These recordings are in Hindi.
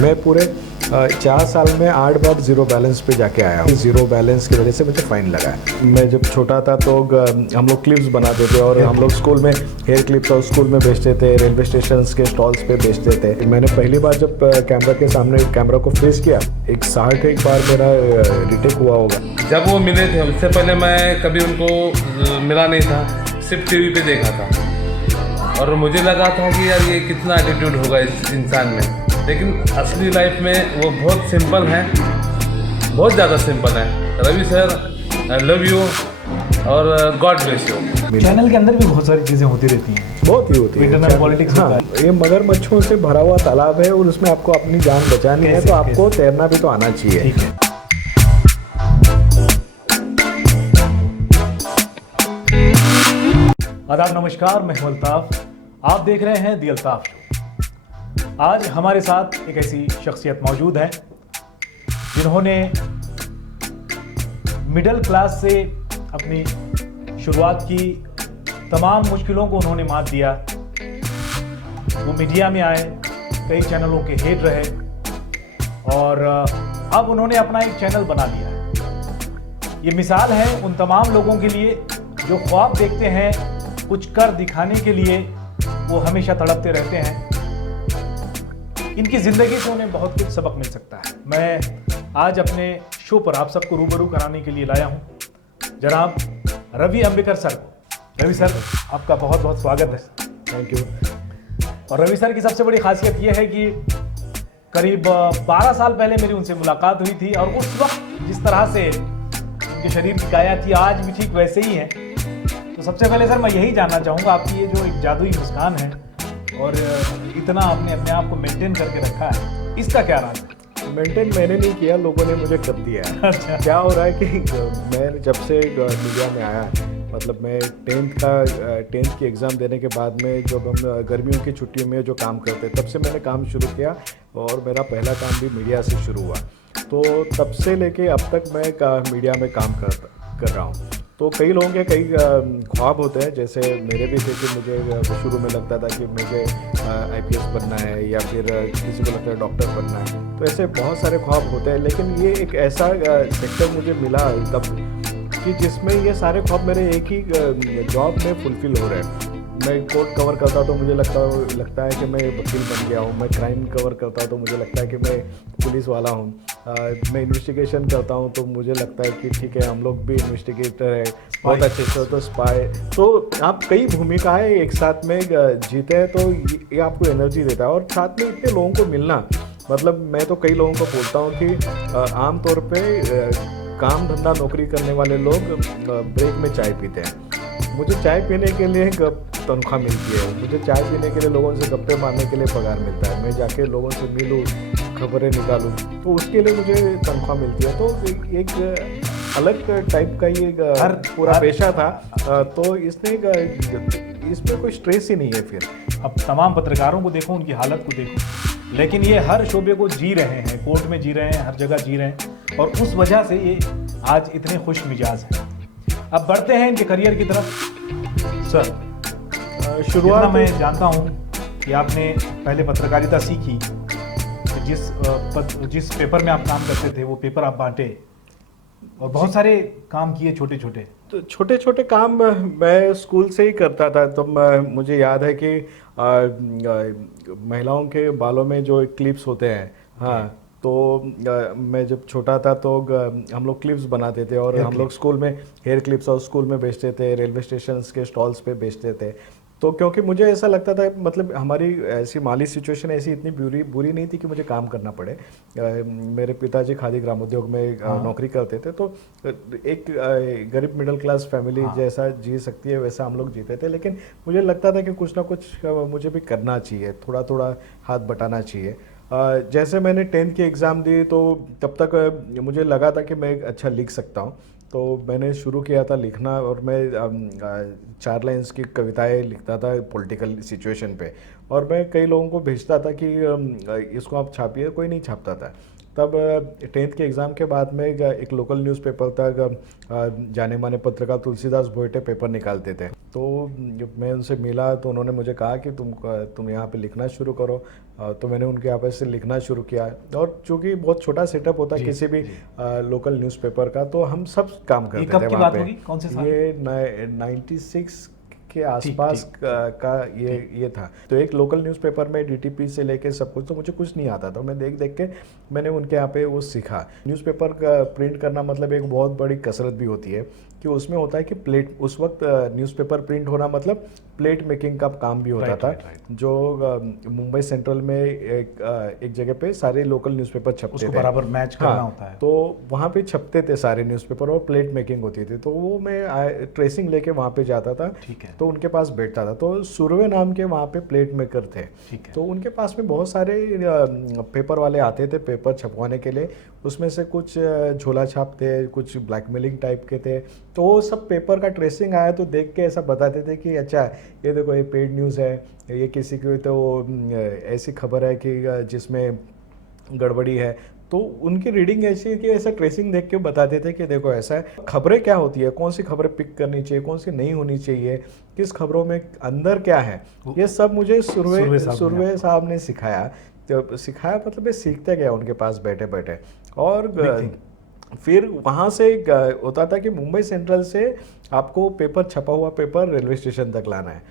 मैं पूरे 4 साल में 8 बार ज़ीरो बैलेंस पे जाके आया हूँ। ज़ीरो बैलेंस की वजह से मुझे फ़ाइन लगा है। मैं जब छोटा था तो हम लोग क्लिप्स बनाते थे और हम लोग स्कूल में हेयर क्लिप्स और स्कूल में बेचते थे, रेलवे स्टेशन के स्टॉल्स पे बेचते थे। मैंने पहली बार जब कैमरा के सामने कैमरा को फेस किया, एक 60 बार मेरा रिटेक हुआ होगा। जब वो मिले थे, उससे पहले मैं कभी उनको मिला नहीं था, सिर्फ टीवी पे देखा था और मुझे लगा था कि यार ये कितना एटीट्यूड होगा इस इंसान में, लेकिन असली लाइफ में वो बहुत सिंपल हैं, बहुत ज़्यादा सिंपल हैं। Ravi sir, I love you और गॉड ब्लेस यू। चैनल के अंदर भी बहुत सारी चीज़ें होती रहती हैं, बहुत ही होती है। इंटरनल पॉलिटिक्स हाँ, ये मगरमच्छों से भरा हुआ तालाब है और उसमें आपको अपनी जान बचानी है, तो आपको तैरना भी तो आना चाहिए। ठीक है। आदाब, नमस्कार, मैं हूं अल्ताफ। आप देख रहे हैं दी अल्ताफ शो। आज हमारे साथ एक ऐसी शख्सियत मौजूद है जिन्होंने मिडिल क्लास से अपनी शुरुआत की, तमाम मुश्किलों को उन्होंने मात दिया। वो मीडिया में आए, कई चैनलों के हेड रहे और अब उन्होंने अपना एक चैनल बना लिया है। ये मिसाल है उन तमाम लोगों के लिए जो ख्वाब देखते हैं, कुछ कर दिखाने के लिए वो हमेशा तड़पते रहते हैं। इनकी ज़िंदगी से उन्हें बहुत कुछ सबक मिल सकता है। मैं आज अपने शो पर आप सबको रूबरू कराने के लिए लाया हूं जनाब रवि अंबिकर सर को। रवि सर, आपका बहुत बहुत स्वागत है। Thank you. और रवि सर की सबसे बड़ी खासियत ये है कि करीब 12 साल पहले मेरी उनसे मुलाकात हुई थी और उस वक्त जिस तरह से उनके शरीर की काया थी, आज भी ठीक वैसे ही है। तो सबसे पहले सर मैं यही जानना चाहूँगा, आपकी ये जो एक जादुई मुस्कान है और इतना आपने अपने आप को मेंटेन करके रखा है, इसका क्या राज है? मेंटेन मैंने नहीं किया, लोगों ने मुझे कर दिया है। अच्छा। क्या हो रहा है कि मैं जब से मीडिया में आया, मतलब मैं 10th की एग्ज़ाम देने के बाद में जब हम गर्मियों की छुट्टियों में जो काम करते, तब से मैंने काम शुरू किया और मेरा पहला काम भी मीडिया से शुरू हुआ। तो तब से लेके अब तक मैं मीडिया में काम कर रहा हूँ। तो कई लोगों के कई ख्वाब होते हैं, जैसे मेरे भी थे कि मुझे शुरू में लगता था कि मुझे IPS बनना है या फिर किसी को लगता है डॉक्टर बनना है। तो ऐसे बहुत सारे ख्वाब होते हैं, लेकिन ये एक ऐसा सेक्टर मुझे मिला तब कि जिसमें ये सारे ख्वाब मेरे एक ही जॉब में फुलफ़िल हो रहे हैं। मैं कोर्ट कवर करता तो मुझे लगता है कि मैं वकील बन गया हूँ। मैं क्राइम कवर करता तो मुझे लगता है कि मैं पुलिस वाला हूँ। मैं इन्वेस्टिगेशन करता हूँ तो मुझे लगता है कि ठीक है, हम लोग भी इन्वेस्टिगेटर है, बहुत अच्छे से। तो स्पाई, तो आप कई भूमिकाएं एक साथ में जीते हैं, तो ये आपको एनर्जी देता है। और साथ में इतने लोगों को मिलना, मतलब मैं तो कई लोगों को बोलता हूँ कि आमतौर पर काम धंधा नौकरी करने वाले लोग ब्रेक में चाय पीते हैं। मुझे चाय पीने के लिए तनख्वाह मिलती है, मुझे चाय पीने के लिए लोगों से गप्पे मारने के लिए पगार मिलता है, मैं जाके लोगों से मिलूँ, खबरें निकालूँ, तो उसके लिए मुझे तनख्वाह मिलती है। तो एक अलग टाइप का ये हर पूरा पेशा था। तो इसमें कोई स्ट्रेस ही नहीं है। फिर अब तमाम पत्रकारों को देखो, उनकी हालत को देखो, लेकिन ये हर शोबे को जी रहे हैं, कोर्ट में जी रहे हैं, हर जगह जी रहे हैं और उस वजह से ये आज इतने खुश मिजाज हैं। अब बढ़ते हैं इनके करियर की तरफ। सर, शुरुआत मैं जानता हूँ कि आपने पहले पत्रकारिता सीखी, तो जिस पेपर में आप काम करते थे वो पेपर आप बांटे और बहुत सारे काम किए छोटे छोटे। तो छोटे छोटे काम मैं स्कूल से ही करता था। तो मुझे याद है कि महिलाओं के बालों में जो क्लिप्स होते हैं, हाँ, तो मैं जब छोटा था तो हम लोग क्लिप्स बनाते थे और हम लोग स्कूल में हेयर क्लिप्स और स्कूल में बेचते थे, रेलवे स्टेशन के स्टॉल्स पे बेचते थे। तो क्योंकि मुझे ऐसा लगता था, मतलब हमारी ऐसी माली सिचुएशन ऐसी इतनी बुरी नहीं थी कि मुझे काम करना पड़े। मेरे पिताजी खादी ग्रामोद्योग में नौकरी करते थे, तो एक गरीब मिडिल क्लास फैमिली जैसा जी सकती है वैसा हम लोग जीते थे। लेकिन मुझे लगता था कि कुछ ना कुछ मुझे भी करना चाहिए, थोड़ा थोड़ा हाथ बटाना चाहिए। जैसे मैंने 10th की एग्ज़ाम दी तो तब तक मुझे लगा था कि मैं अच्छा लिख सकता हूँ। तो मैंने शुरू किया था लिखना और मैं 4 लाइन्स की कविताएं लिखता था पॉलिटिकल सिचुएशन पे, और मैं कई लोगों को भेजता था कि इसको आप छापिए, कोई नहीं छापता था। तब 10th के एग्ज़ाम के बाद में एक लोकल न्यूज़पेपर था, जाने माने पत्रकार तुलसीदास भोइटे पेपर निकालते थे। तो जब मैं उनसे मिला तो उन्होंने मुझे कहा कि तुम यहाँ पे लिखना शुरू करो। तो मैंने उनके यहाँ पे से लिखना शुरू किया, और चूँकि बहुत छोटा सेटअप होता है किसी भी लोकल न्यूज़पेपर का, तो हम सब काम करते थे कब की वहाँ बात होगी? कौन से पे। साल? ये 96 के आसपास का ये था। तो एक लोकल न्यूज़पेपर में डीटीपी से लेके सब कुछ, तो मुझे कुछ नहीं आता था। मैं देख देख के मैंने उनके यहाँ पे वो सीखा। न्यूज़पेपर का प्रिंट करना मतलब एक बहुत बड़ी कसरत भी होती है, कि उसमें होता है कि प्लेट, उस वक्त न्यूज़पेपर प्रिंट होना मतलब प्लेट मेकिंग का काम भी होता था। जो मुंबई सेंट्रल में एक जगह पे सारे लोकल न्यूज़पेपर छपते थे, बराबर मैच करना होता है। तो वहाँ पे छपते थे सारे न्यूज़पेपर और प्लेट मेकिंग होती थी। तो वो मैं ट्रेसिंग लेके वहाँ पे जाता था, ठीक है। तो उनके पास बैठता था। तो सुरवे नाम के वहाँ पे प्लेट मेकर थे, ठीक है। तो उनके पास में बहुत सारे पेपर वाले आते थे पेपर छपवाने के लिए। उसमें से कुछ झोला छाप थे, कुछ ब्लैकमेलिंग टाइप के थे। तो वो सब पेपर का ट्रेसिंग आया तो देख के ऐसा बताते थे कि अच्छा ये देखो ये पेड न्यूज़ है, ये किसी की तो ऐसी खबर है कि जिसमें गड़बड़ी है। तो उनकी रीडिंग ऐसी है कि ऐसा ट्रेसिंग देख के बताते थे कि देखो ऐसा है, खबरें क्या होती है, कौन सी खबरें पिक करनी चाहिए, कौन सी नहीं होनी चाहिए, किस खबरों में अंदर क्या है, ये सब मुझे सुरवे साहब ने सिखाया। तो सिखाया मतलब ये सीखते गया उनके पास बैठे बैठे। और फिर वहाँ से होता था कि मुंबई सेंट्रल से आपको पेपर, छपा हुआ पेपर रेलवे स्टेशन तक लाना है।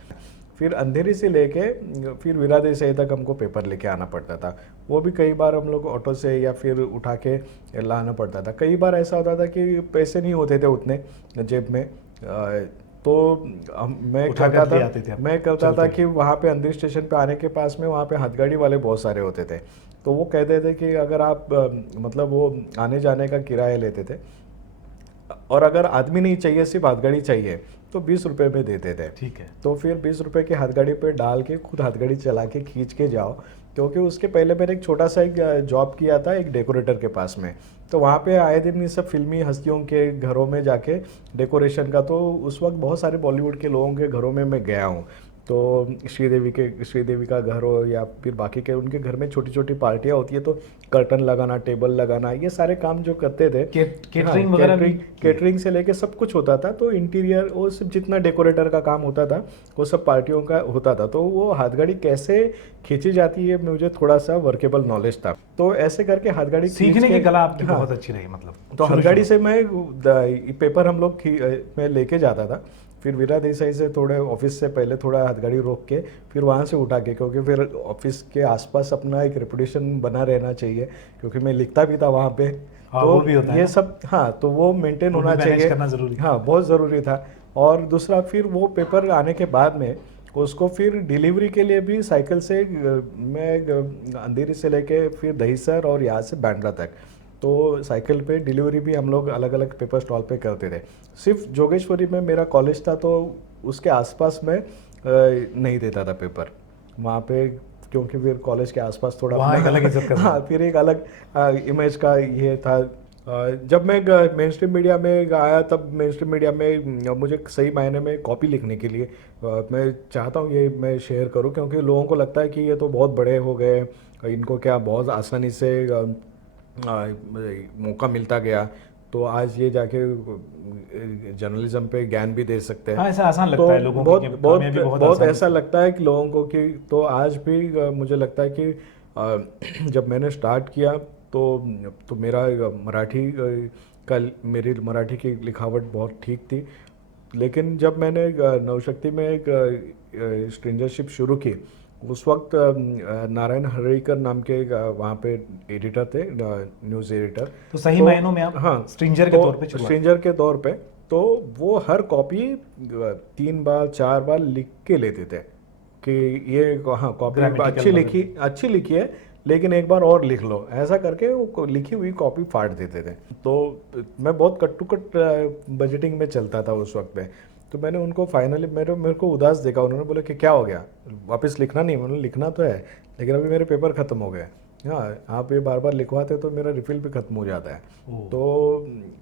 फिर अंधेरी से लेके फिर विरादे से तक हमको पेपर लेके आना पड़ता था। वो भी कई बार हम लोग ऑटो से या फिर उठा के लाना पड़ता था। कई बार ऐसा होता था कि पैसे नहीं होते थे उतने जेब में, तो मैं करता था कि वहाँ पे अंधेरी स्टेशन पे आने के पास में वहाँ पे हाथगाड़ी वाले बहुत सारे होते थे। तो वो कहते थे कि अगर आप मतलब वो आने जाने का किराया लेते थे, और अगर आदमी नहीं चाहिए, सिर्फ हाथगाड़ी चाहिए, तो 20 रुपये में देते थे। ठीक है। तो फिर 20 रुपये की हाथगाड़ी पे डाल के खुद हाथगाड़ी चला के खींच के जाओ। क्योंकि उसके पहले मैंने एक छोटा सा एक जॉब किया था एक डेकोरेटर के पास में, तो वहाँ पे आए दिन ये सब फिल्मी हस्तियों के घरों में जाके डेकोरेशन का, तो उस वक्त बहुत सारे बॉलीवुड के लोगों के घरों में मैं गया हूँ। तो श्रीदेवी का घर हो या फिर बाकी के उनके घर में छोटी छोटी पार्टियाँ होती है, तो कर्टन लगाना, टेबल लगाना, ये सारे काम जो करते थे, केटरिंग वगैरह भी, केटरिंग से लेके सब कुछ होता था। तो इंटीरियर वो सब जितना डेकोरेटर का काम होता था वो सब पार्टियों का होता था। तो वो हाथगाड़ी कैसे खींची जाती है मुझे थोड़ा सा वर्केबल नॉलेज था। तो ऐसे करके हाथगाड़ी सीखने की कला आपकी बहुत अच्छी रही। मतलब तो हाथगाड़ी से मैं पेपर हम लोग मैं लेके जाता था। फिर वीरा देसाई से थोड़े ऑफिस से पहले थोड़ा हाथगाड़ी रोक के फिर वहाँ से उठा के, क्योंकि फिर ऑफिस के आसपास अपना एक रेपुटेशन बना रहना चाहिए, क्योंकि मैं लिखता भी था वहाँ पे। हाँ, तो वो भी होता है ये सब, हाँ, तो वो मेंटेन होना चाहिए, करना जरूरी। हाँ, बहुत ज़रूरी था। और दूसरा फिर वो पेपर आने के बाद में उसको फिर डिलीवरी के लिए भी साइकिल से मैं अंधेरी से लेके फिर दहीसर और यहाँ से बांद्रा तक, तो साइकिल पे डिलीवरी भी हम लोग अलग अलग पेपर स्टॉल पे करते थे। सिर्फ जोगेश्वरी में मेरा कॉलेज था, तो उसके आसपास में नहीं देता था पेपर वहाँ पे, क्योंकि फिर कॉलेज के आसपास थोड़ा एक अलग इज्जत करना। हाँ, फिर एक अलग इमेज का ये था। जब मैं मेन स्ट्रीम मीडिया में आया, तब मेन स्ट्रीम मीडिया में मुझे सही मायने में कॉपी लिखने के लिए मैं चाहता हूँ ये मैं शेयर करूँ, क्योंकि लोगों को लगता है कि ये तो बहुत बड़े हो गए, इनको क्या बहुत आसानी से मौका मिलता गया, तो आज ये जाके जर्नलिज्म पे ज्ञान भी दे सकते हैं। हाँ, ऐसा आसान लगता है लोगों को, बहुत ऐसा लगता है कि लोगों को कि, तो आज भी मुझे लगता है कि जब मैंने स्टार्ट किया तो मेरा मेरी मराठी की लिखावट बहुत ठीक थी। लेकिन जब मैंने नवशक्ति में एक स्ट्रेंजरशिप शुरू की, उस वक्त नारायण हरेकर नाम के वहाँ पे एडिटर थे, न्यूज़ एडिटर। तो सही मायनों में आप, हाँ, स्ट्रेंजर के तौर पे, स्ट्रेंजर के तौर पे, तो वो हर कॉपी 3 बार 4 बार लिख के लेते थे कि ये, हाँ, कॉपी अच्छी लिखी है, लेकिन एक बार और लिख लो, ऐसा करके वो लिखी हुई कॉपी फाड़ देते थे। तो मैं बहुत कट टू कट बजटिंग में चलता था उस वक्त पे। तो मैंने उनको फाइनली मेरे को उदास देखा। उन्होंने बोला कि क्या हो गया, वापस लिखना नहीं? मैंने लिखना तो है, लेकिन अभी मेरे पेपर ख़त्म हो गए। हाँ, आप ये बार बार लिखवाते तो मेरा रिफिल भी ख़त्म हो जाता है। तो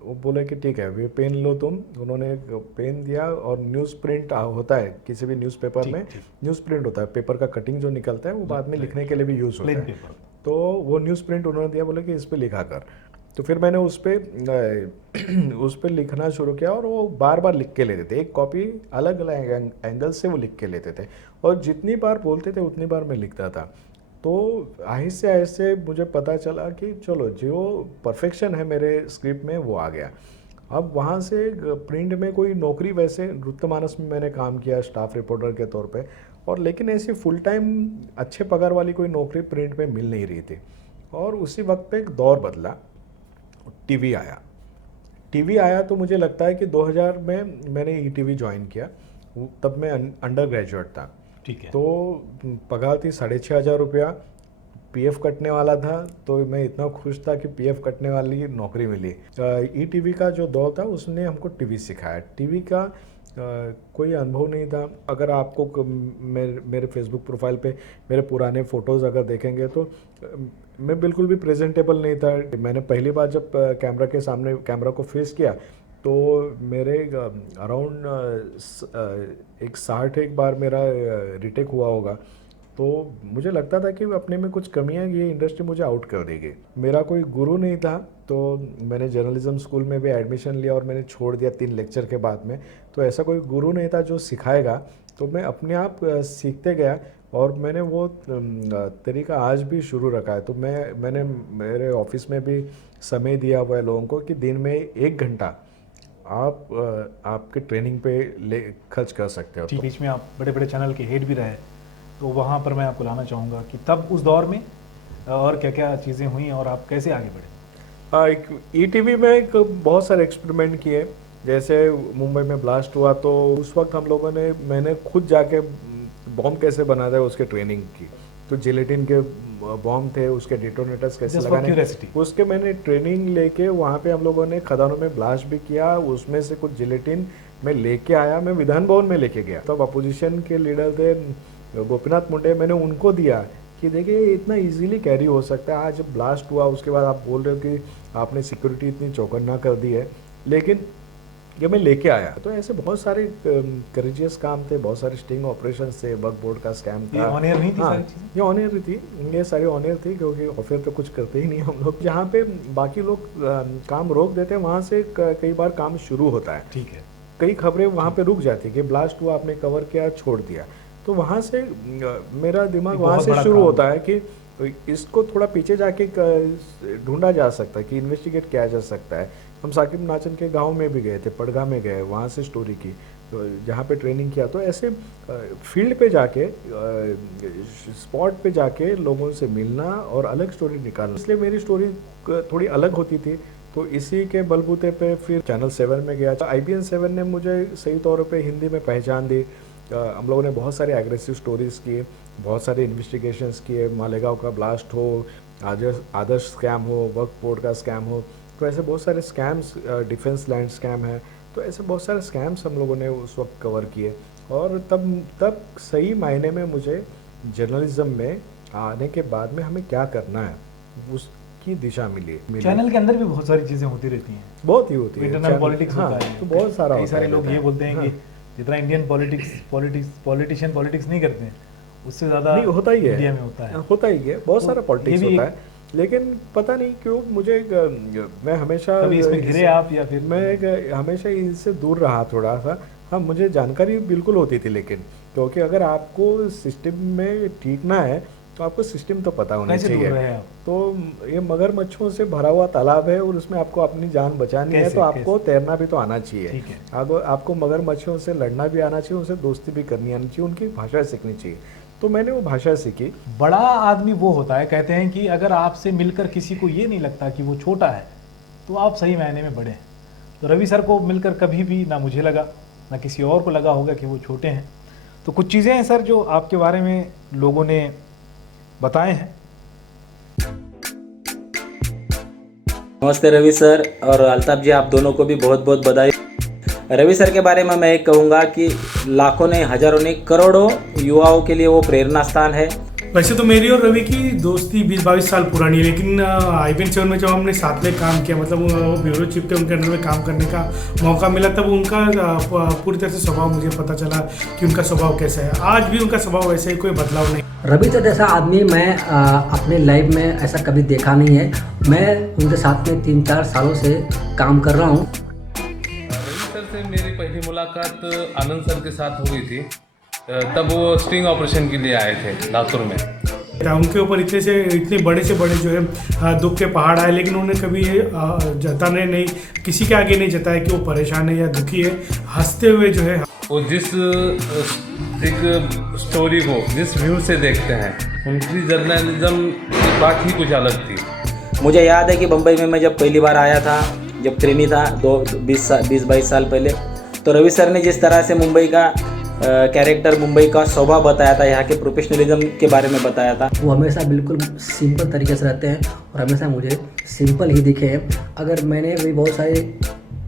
वो बोले कि ठीक है, ये पेन लो तुम। उन्होंने एक पेन दिया, और न्यूज़ प्रिंट होता है किसी भी न्यूज़पेपर में, न्यूज़ प्रिंट होता है, पेपर का कटिंग जो निकलता है वो बाद में लिखने के लिए भी यूज़ होता है। तो वो न्यूज़ प्रिंट उन्होंने दिया, बोले कि इस पे लिखा कर। तो फिर मैंने उस पर लिखना शुरू किया और वो बार बार लिख के लेते थे, एक कॉपी अलग अलग एंगल से वो लिख के लेते थे और जितनी बार बोलते थे उतनी बार मैं लिखता था। तो आहिस्ते आहिस्ते मुझे पता चला कि चलो जो परफेक्शन है मेरे स्क्रिप्ट में वो आ गया। अब वहाँ से प्रिंट में कोई नौकरी, वैसे वृत्तमानस में मैंने काम किया स्टाफ रिपोर्टर के तौर पे, और लेकिन ऐसी फुल टाइम अच्छे पगार वाली कोई नौकरी प्रिंट में मिल नहीं रही थी। और उसी वक्त पे एक दौर बदला, टीवी आया। टीवी आया तो मुझे लगता है कि 2000 में मैंने ईटीवी ज्वाइन किया, तब मैं अंडर ग्रेजुएट था। ठीक है। तो पगार थी 6,500 रुपया, पीएफ कटने वाला था, तो मैं इतना खुश था कि पीएफ कटने वाली नौकरी मिली। ईटीवी का जो दौर था उसने हमको टीवी सिखाया। टीवी का कोई अनुभव नहीं था। अगर आपको मेरे फेसबुक प्रोफाइल पे मेरे पुराने फ़ोटोज़ अगर देखेंगे तो मैं बिल्कुल भी प्रेजेंटेबल नहीं था। मैंने पहली बार जब कैमरा के सामने कैमरा को फेस किया तो मेरे अराउंड 60 बार मेरा रिटेक हुआ होगा। तो मुझे लगता था कि अपने में कुछ कमियां, ये इंडस्ट्री मुझे आउट कर देगी। मेरा कोई गुरु नहीं था, तो मैंने जर्नलिज्म स्कूल में भी एडमिशन लिया और मैंने छोड़ दिया 3 लेक्चर के बाद में। तो ऐसा कोई गुरु नहीं था जो सिखाएगा, तो मैं अपने आप सीखते गया और मैंने वो तरीका आज भी शुरू रखा है। तो मैंने मेरे ऑफिस में भी समय दिया हुआ है लोगों को कि दिन में 1 घंटा आप आपके ट्रेनिंग पे खर्च कर सकते हो। ठीक, बीच में आप बड़े बड़े चैनल के हेड भी रहे, तो वहाँ पर मैं आपको लाना चाहूँगा कि तब उस दौर में और क्या क्या चीज़ें हुई और आप कैसे आगे बढ़े। ईटीवी में बहुत सारे एक्सपेरिमेंट किए। जैसे मुंबई में ब्लास्ट हुआ तो उस वक्त मैंने खुद जाके बॉम्ब कैसे बनाता है उसके ट्रेनिंग की। तो जिलेटिन के बॉम्ब थे, उसके डिटोनेटर्स कैसे लगाने, उसके मैंने ट्रेनिंग लेके वहाँ पे हम लोगों ने खदानों में ब्लास्ट भी किया। उसमें से कुछ जिलेटिन मैं लेके आया, मैं विधान भवन में लेके गया। तब अपोजिशन के लीडर थे गोपीनाथ मुंडे, मैंने उनको दिया कि देखिए इतना इजीली कैरी हो सकता है। आज ब्लास्ट हुआ उसके बाद आप बोल रहे हो कि आपने सिक्योरिटी इतनी चौकन्ना कर दी है, लेकिन ये मैं लेके आया। तो ऐसे बहुत सारे करेजियस काम थे, बहुत सारे स्टिंग ऑपरेशन थे, वर्क बोर्ड का स्कैम था। ये ऑन एयर नहीं थी? हाँ, ये ऑन एयर थी, ये सारी ऑन एयर थी, क्योंकि ऑफ एयर तो कुछ करते ही नहीं हम लोग। जहाँ पे बाकी लोग काम रोक देते हैं वहाँ से कई बार काम शुरू होता है। ठीक है। कई खबरें वहाँ पे रुक जाती कि ब्लास्ट हुआ, आपने कवर किया, छोड़ दिया। तो वहाँ से मेरा दिमाग वहाँ से शुरू होता है कि इसको थोड़ा पीछे जाके ढूंढा जा सकता है कि इन्वेस्टिगेट किया जा सकता है। हम साकिब नाचन के गांव में भी गए थे, पड़गा में गए, वहाँ से स्टोरी की, तो जहाँ पे ट्रेनिंग किया। तो ऐसे फील्ड पे जाके, स्पॉट पे जाके लोगों से मिलना और अलग स्टोरी निकालना, इसलिए मेरी स्टोरी थोड़ी अलग होती थी। तो इसी के बलबूते पे फिर चैनल 7 में गया। IBN 7 ने मुझे सही तौर पे हिंदी में पहचान दी। हम लोगों ने बहुत सारे एग्रेसिव स्टोरीज़ किए, बहुत सारे इन्वेस्टिगेशंस किए। मालेगांव का ब्लास्ट हो, आदर्श स्कैम हो, वर्क बोर्ड का स्कैम हो, तो ऐसे बहुत सारे स्कैम्स, डिफेंस लैंड स्कैम है, तो ऐसे बहुत सारे स्कैम्स हम लोगों ने उस वक्त कवर किए। और तब सही मायने में मुझे जर्नलिज्म में आने के बाद में हमें क्या करना है उसकी दिशा मिली। चैनल के अंदर भी बहुत सारी चीज़ें होती रहती हैं, बहुत ही होती है। इंटरनल पॉलिटिक्स होता है, तो बहुत सारा, कई सारे लोग ये बोलते हैं कि जितना इंडियन पॉलिटिशियन पॉलिटिक्स नहीं करते हैं उससे ज़्यादा नहीं होता ही है, इंडिया में होता ही है। बहुत सारा पॉलिटिक्स होता है, लेकिन पता नहीं क्यों मुझे, मैं हमेशा इसमें घिरे आप या फिर मैं हमेशा इससे दूर रहा थोड़ा सा। हाँ, मुझे जानकारी बिल्कुल होती थी, लेकिन क्योंकि अगर आपको सिस्टम में टीकना है तो आपको सिस्टम तो पता होना चाहिए। तो ये मगरमच्छों से भरा हुआ तालाब है और उसमें आपको अपनी जान बचानी है, तो आपको तैरना भी तो आना चाहिए। आपको मगरमच्छों से लड़ना भी आना चाहिए, उनसे दोस्ती भी करनी आनी चाहिए, उनकी भाषा सीखनी चाहिए। तो मैंने वो भाषा सीखी। बड़ा आदमी वो होता है, कहते हैं कि अगर आपसे मिलकर किसी को ये नहीं लगता कि वो छोटा है तो आप सही मायने में बड़े हैं। तो रवि सर को मिलकर कभी भी ना मुझे लगा ना किसी और को लगा होगा कि वो छोटे हैं। तो कुछ चीज़ें हैं सर जो आपके बारे में लोगों ने बताए हैं। नमस्ते रवि सर और अल्ताफ जी, आप दोनों को भी बहुत बहुत बधाई। रवि सर के बारे में मैं एक कहूँगा कि लाखों ने, हजारों ने, करोड़ों युवाओं के लिए वो प्रेरणा स्थान है। वैसे तो मेरी और रवि की दोस्ती 20-22 साल पुरानी है, लेकिन IBN7 में जब हमने साथ में काम किया, मतलब वो ब्यूरो चीफ थे, उनके अंडर में काम करने का मौका मिला, तब उनका पूरी तरह से स्वभाव मुझे पता चला कि उनका स्वभाव कैसा है। आज भी उनका स्वभाव वैसे ही, कोई बदलाव नहीं। रवि सर जैसा आदमी मैं अपने लाइफ में ऐसा कभी देखा नहीं है। मैं उनके साथ में 3-4 सालों से काम कर रहा हूँ। रवि सर से मेरी पहली मुलाकात आनंद सर के साथ हुई थी। तब वो स्टिंग ऑपरेशन के लिए आए थे लातूर में। उनके ऊपर इतने बड़े से बड़े जो है दुख के पहाड़ आए, लेकिन उन्होंने कभी ये जताने नहीं, किसी के आगे नहीं जताया कि वो परेशान है या दुखी है। हंसते हुए जो है वो जिस एक स्टोरी को जिस व्यू से देखते हैं, उनकी जर्नलिज्म की बात ही कुछ अलग थी। मुझे याद है कि बम्बई में मैं जब पहली बार आया था, जब ट्रेनी था 20-22 साल पहले, तो रवि सर ने जिस तरह से मुंबई का कैरेक्टर, मुंबई का स्वभाव बताया था, यहाँ के प्रोफेशनलिज्म के बारे में बताया था। वो हमेशा बिल्कुल सिंपल तरीके से रहते हैं और हमेशा मुझे सिंपल ही दिखे हैं। अगर मैंने भी बहुत सारे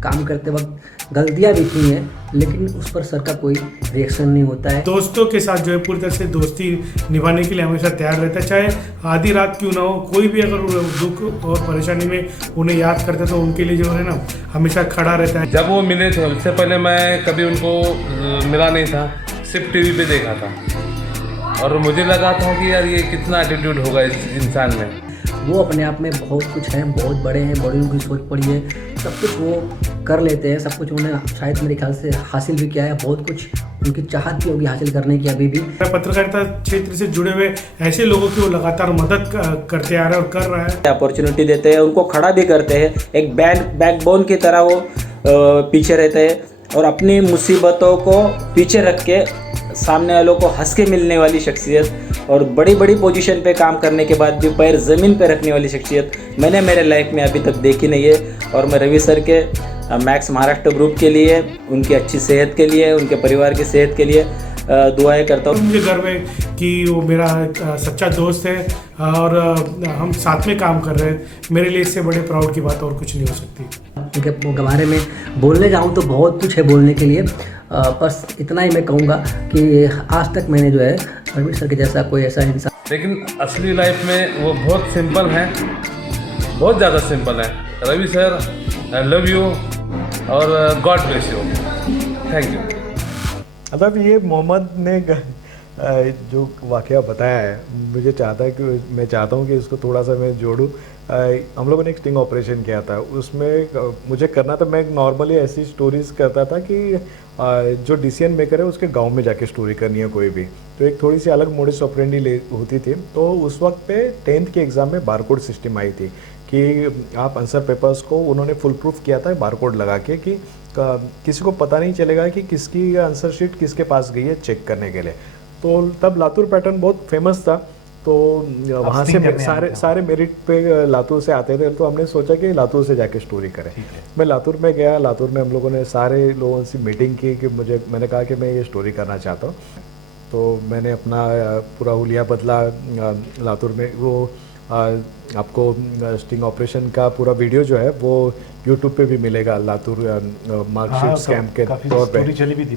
काम करते वक्त गलतियाँ भी की हैं, लेकिन उस पर सर का कोई रिएक्शन नहीं होता है। दोस्तों के साथ जो है पूरी तरह से दोस्ती निभाने के लिए हमेशा तैयार रहता है, चाहे आधी रात क्यों ना हो। कोई भी अगर दुख और परेशानी में उन्हें याद करता है तो उनके लिए जो है ना हमेशा खड़ा रहता है। जब वो मिले थे, उससे पहले मैं कभी उनको मिला नहीं था, सिर्फ टीवी पे देखा था, और मुझे लगा था कि यार ये कितना एटीट्यूड होगा इस इंसान में। वो अपने आप में बहुत कुछ हैं, बहुत बड़े हैं, बड़ी उनकी सोच पड़ी है, सब कुछ वो कर लेते हैं। सब कुछ उन्होंने शायद मेरे ख्याल से हासिल भी किया है, बहुत कुछ उनकी चाहत भी होगी हासिल करने की अभी भी। पत्रकारिता क्षेत्र से जुड़े हुए ऐसे लोगों की वो लगातार मदद करते आ रहे हैं और कर रहा है। अपॉर्चुनिटी देते हैं, उनको खड़ा भी करते हैं, एक बैकबोन की तरह वो पीछे रहते हैं और अपनी मुसीबतों को पीछे रख के सामने वालों को हंस के मिलने वाली शख्सियत और बड़ी बड़ी पोजीशन पे काम करने के बाद भी पैर ज़मीन पे रखने वाली शख्सियत मैंने मेरे लाइफ में अभी तक देखी नहीं है। और मैं रवि सर के मैक्स महाराष्ट्र ग्रुप के लिए, उनकी अच्छी सेहत के लिए, उनके परिवार की सेहत के लिए दुआएं करता हूँ। मुझे गर्व है कि वो मेरा सच्चा दोस्त है और हम साथ में काम कर रहे हैं। मेरे लिए इससे बड़े प्राउड की बात और कुछ नहीं हो सकती। उनके बारे में बोलने जाऊँ तो बहुत कुछ है बोलने के लिए, बस इतना ही मैं कहूँगा कि आज तक मैंने जो है रवि सर के जैसा कोई ऐसा इंसान, लेकिन असली लाइफ में वो बहुत सिंपल हैं, बहुत ज़्यादा सिंपल हैं। Ravi sir, I love you और God bless you. Thank you. मतलब ये मोहम्मद ने जो वाक़या बताया है, मैं चाहता हूँ कि इसको थोड़ा सा मैं जोड़ूँ। हम लोगों ने एक स्टिंग ऑपरेशन किया था, उसमें मुझे करना था, मैं नॉर्मली ऐसी स्टोरीज़ करता था कि जो डिसीजन मेकर है उसके गांव में जाके स्टोरी करनी है कोई भी, तो एक थोड़ी सी अलग मोडिस ऑपरेंडी होती थी। तो उस वक्त पे 10th के एग्ज़ाम में बारकोड सिस्टम आई थी कि आप आंसर पेपर्स को उन्होंने फुल प्रूफ किया था बारकोड लगा के कि किसी को पता नहीं चलेगा कि किसकी आंसर शीट किसके पास गई है चेक करने के लिए। तो तब लातूर पैटर्न बहुत फेमस था, तो वहाँ से सारे मेरिट पे लातूर से आते थे, तो हमने सोचा कि लातूर से जाके स्टोरी करें। मैं लातूर में गया, लातूर में हम लोगों ने सारे लोगों से मीटिंग की कि मैंने कहा कि मैं ये स्टोरी करना चाहता हूँ। तो मैंने अपना पूरा हुलिया बदला लातूर में। वो आपको स्टिंग ऑपरेशन का पूरा वीडियो जो है वो यूट्यूब पे भी मिलेगा, लातूर मार्कशीट स्कैम के तौर पे।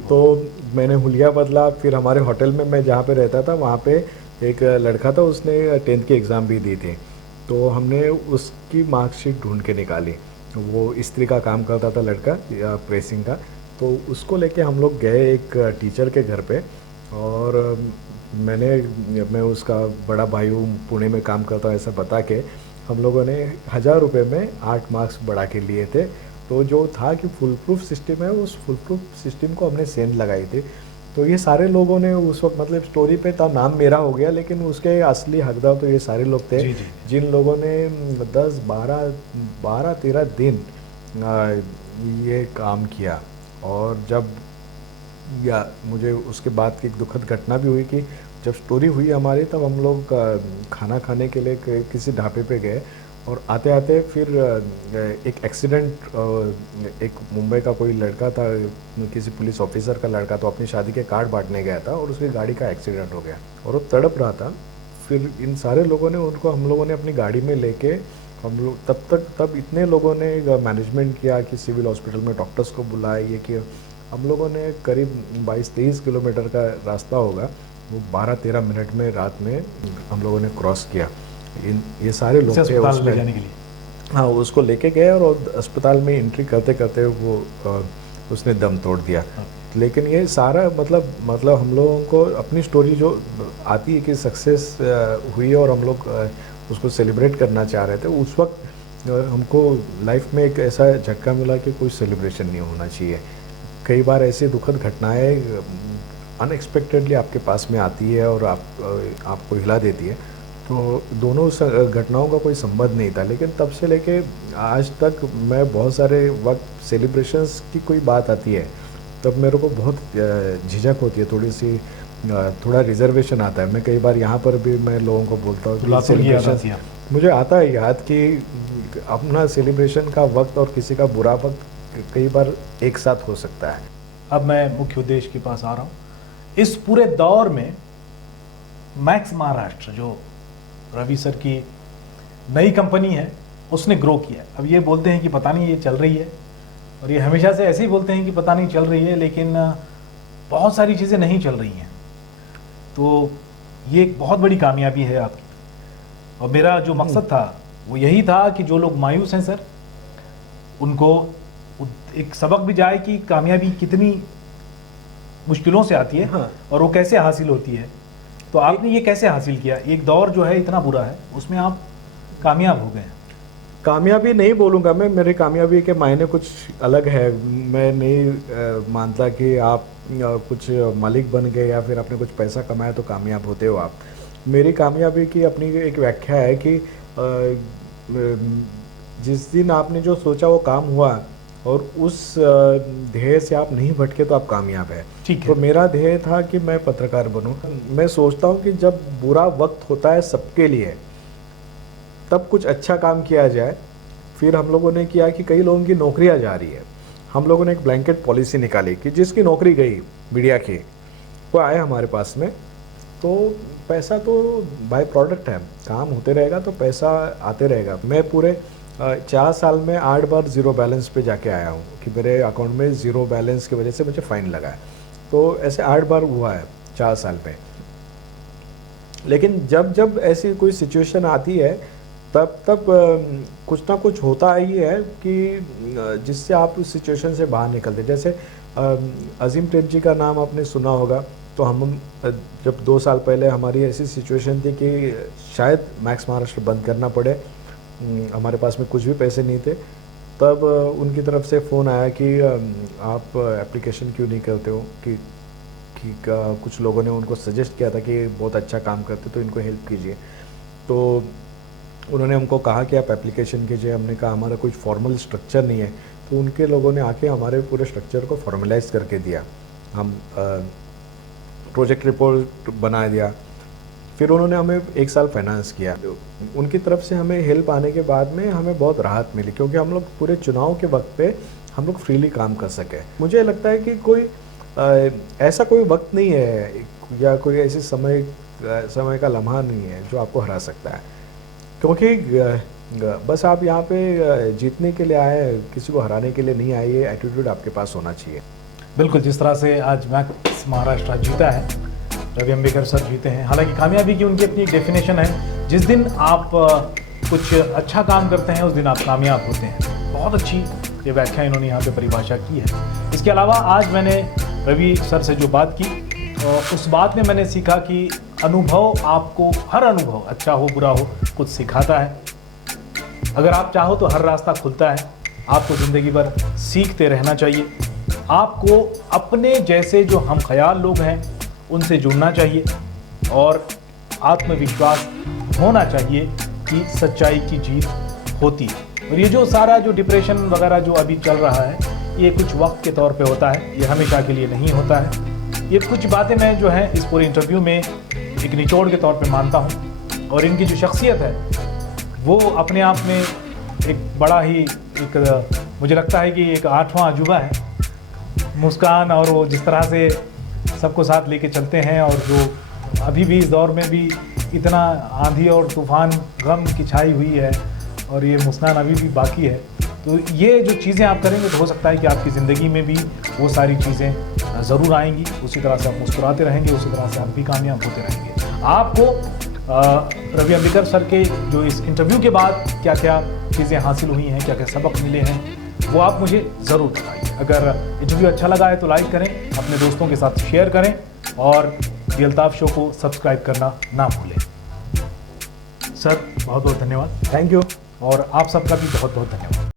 तो मैंने हुलिया बदला, फिर हमारे होटल में मैं जहाँ पे रहता था वहाँ पे एक लड़का था, उसने 10th की एग्ज़ाम भी दी थी, तो हमने उसकी मार्कशीट ढूंढ के निकाली। वो इस्त्री का काम करता था लड़का, या प्रेसिंग का। तो उसको लेके हम लोग गए एक टीचर के घर पे, और मैं उसका बड़ा भाई हूँ, पुणे में काम करता हूँ ऐसा बता के हम लोगों ने 1000 रुपये में 8 मार्क्स बढ़ा के लिए थे। तो जो था कि फुल प्रूफ सिस्टम है, उस फुल प्रूफ सिस्टम को हमने सेंध लगाई थी। तो ये सारे लोगों ने उस वक्त, मतलब स्टोरी पे था, नाम मेरा हो गया, लेकिन उसके असली हकदार तो ये सारे लोग थे जिन लोगों ने 12-13 दिन ये काम किया। और जब मुझे उसके बाद की एक दुखद घटना भी हुई कि जब स्टोरी हुई हमारी, तब हम लोग खाना खाने के लिए किसी ढाबे पे गए, और आते आते फिर एक एक्सीडेंट, एक मुंबई का कोई लड़का था, किसी पुलिस ऑफिसर का लड़का, तो अपनी शादी के कार्ड बांटने गया था और उसकी गाड़ी का एक्सीडेंट हो गया और वो तड़प रहा था। फिर इन सारे लोगों ने हम लोगों ने अपनी गाड़ी में लेके, हम लोग तब इतने लोगों ने मैनेजमेंट किया कि सिविल हॉस्पिटल में डॉक्टर्स को बुलाया, ये कि हम लोगों ने करीब 22-23 किलोमीटर का रास्ता होगा, वो 12-13 मिनट में रात में हम लोगों ने क्रॉस किया। ये सारे लोग थे अस्पताल ले उसमें। जाने के लिए। हाँ, उसको लेके गए और अस्पताल में एंट्री करते करते वो उसने दम तोड़ दिया। लेकिन ये सारा मतलब हम लोगों को अपनी स्टोरी जो आती है कि सक्सेस हुई और हम लोग उसको सेलिब्रेट करना चाह रहे थे, उस वक्त हमको लाइफ में एक ऐसा झटका मिला कि कोई सेलिब्रेशन नहीं होना चाहिए। कई बार ऐसी दुखद घटनाएं अनएक्सपेक्टेडली आपके पास में आती है और आपको हिला देती है। तो दोनों घटनाओं का कोई संबंध नहीं था, लेकिन तब से लेके आज तक मैं बहुत सारे वक्त सेलिब्रेशंस की कोई बात आती है तब मेरे को बहुत झिझक होती है, थोड़ा रिजर्वेशन आता है। मैं कई बार यहाँ पर भी मैं लोगों को बोलता हूँ कि सेलिब्रेशन मुझे आता है याद कि अपना सेलिब्रेशन का वक्त और किसी का बुरा वक्त कई बार एक साथ हो सकता है। अब मैं मुख्य उद्देश्य के पास आ रहा हूँ। इस पूरे दौर में मैक्स महाराष्ट्र जो रवि सर की नई कंपनी है उसने ग्रो किया। अब ये बोलते हैं कि पता नहीं ये चल रही है, और ये हमेशा से ऐसे ही बोलते हैं कि पता नहीं चल रही है, लेकिन बहुत सारी चीज़ें नहीं चल रही हैं। तो ये एक बहुत बड़ी कामयाबी है आपकी। और मेरा जो मकसद था वो यही था कि जो लोग मायूस हैं सर, उनको एक सबक भी जाए कि कामयाबी कितनी मुश्किलों से आती है। हाँ। और वो कैसे हासिल होती है। तो आपने ये कैसे हासिल किया? एक दौर जो है इतना बुरा है उसमें आप कामयाब हो गए। कामयाबी नहीं बोलूँगा मैं, मेरी कामयाबी के मायने कुछ अलग है। मैं नहीं मानता कि आप कुछ मालिक बन गए या फिर आपने कुछ पैसा कमाया तो कामयाब होते हो आप। मेरी कामयाबी की अपनी एक व्याख्या है कि जिस दिन आपने जो सोचा वो काम हुआ और उस ध्येय से आप नहीं भटके तो आप कामयाब है। ठीक है। तो मेरा ध्येय था कि मैं पत्रकार बनूं। मैं सोचता हूं कि जब बुरा वक्त होता है सबके लिए तब कुछ अच्छा काम किया जाए। फिर हम लोगों ने किया कि कई लोगों की नौकरियां जा रही है, हम लोगों ने एक ब्लैंकेट पॉलिसी निकाली कि जिसकी नौकरी गई मीडिया की वो आए हमारे पास में, तो पैसा तो बाय प्रोडक्ट है, काम होते रहेगा तो पैसा आते रहेगा। मैं पूरे 4 साल में 8 बार ज़ीरो बैलेंस पे जाके आया हूँ कि मेरे अकाउंट में ज़ीरो बैलेंस की वजह से मुझे फ़ाइन लगा है। तो ऐसे 8 बार हुआ है 4 साल में। लेकिन जब जब ऐसी कोई सिचुएशन आती है तब कुछ ना कुछ होता ही है कि जिससे आप उस सिचुएशन से बाहर निकलते। जैसे अजीम प्रेम जी का नाम आपने सुना होगा। तो हम जब 2 साल पहले हमारी ऐसी सिचुएशन थी कि शायद मैक्स महाराष्ट्र बंद करना पड़े, हमारे पास में कुछ भी पैसे नहीं थे, तब उनकी तरफ से फ़ोन आया कि आप एप्लीकेशन क्यों नहीं करते हो कि कुछ लोगों ने उनको सजेस्ट किया था कि बहुत अच्छा काम करते तो इनको हेल्प कीजिए। तो उन्होंने हमको कहा कि आप एप्लीकेशन कीजिए। हमने कहा हमारा कोई फॉर्मल स्ट्रक्चर नहीं है। तो उनके लोगों ने आके हमारे पूरे स्ट्रक्चर को फॉर्मलाइज करके दिया। हम प्रोजेक्ट रिपोर्ट बना दिया। फिर उन्होंने हमें 1 साल फाइनेंस किया। उनकी तरफ से हमें हेल्प आने के बाद में हमें बहुत राहत मिली, क्योंकि हम लोग पूरे चुनाव के वक्त पे हम लोग फ्रीली काम कर सके। मुझे लगता है कि कोई ऐसा कोई वक्त नहीं है या कोई ऐसी समय का लम्हा नहीं है जो आपको हरा सकता है, क्योंकि बस आप यहाँ पे जीतने के लिए आए, किसी को हराने के लिए नहीं आए। ये एटीट्यूड आपके पास होना चाहिए। बिल्कुल, जिस तरह से आज मैक्स महाराष्ट्र जीता है, रवि अंबेकर सर जीते हैं। हालांकि कामयाबी की उनकी अपनी एक डेफिनेशन है। जिस दिन आप कुछ अच्छा काम करते हैं उस दिन आप कामयाब होते हैं। बहुत अच्छी ये व्याख्या इन्होंने यहाँ पे परिभाषा की है। इसके अलावा आज मैंने रवि सर से जो बात की, उस बात में मैंने सीखा कि अनुभव आपको, हर अनुभव अच्छा हो बुरा हो, कुछ सिखाता है। अगर आप चाहो तो हर रास्ता खुलता है। आपको ज़िंदगी भर सीखते रहना चाहिए। आपको अपने जैसे जो हम ख्याल लोग हैं उनसे जुड़ना चाहिए और आत्मविश्वास होना चाहिए कि सच्चाई की जीत होती है। और ये जो सारा जो डिप्रेशन वगैरह जो अभी चल रहा है, ये कुछ वक्त के तौर पे होता है, ये हमेशा के लिए नहीं होता है। ये कुछ बातें मैं जो है इस पूरे इंटरव्यू में एक निचोड़ के तौर पे मानता हूँ। और इनकी जो शख्सियत है वो अपने आप में एक बड़ा ही एक, मुझे लगता है कि एक 8वां अजूबा है। मुस्कान और वो जिस तरह से सबको साथ लेके चलते हैं, और जो अभी भी इस दौर में भी इतना आंधी और तूफान गम की छाई हुई है और ये मुस्कान अभी भी बाकी है। तो ये जो चीज़ें आप करेंगे तो हो सकता है कि आपकी ज़िंदगी में भी वो सारी चीज़ें ज़रूर आएंगी। उसी तरह से आप मुस्कुराते रहेंगे, उसी तरह से आप भी कामयाब होते रहेंगे। आपको रवि अंबिकर सर के जो इस इंटरव्यू के बाद क्या क्या चीज़ें हासिल हुई हैं, क्या क्या सबक मिले हैं, वो आप मुझे ज़रूर बताइए। अगर इंटरव्यू अच्छा लगा है तो लाइक करें, अपने दोस्तों के साथ शेयर करें और दी अल्ताफ़ शो को सब्सक्राइब करना ना भूलें। सर बहुत बहुत धन्यवाद। Thank you. और आप सबका भी बहुत बहुत धन्यवाद।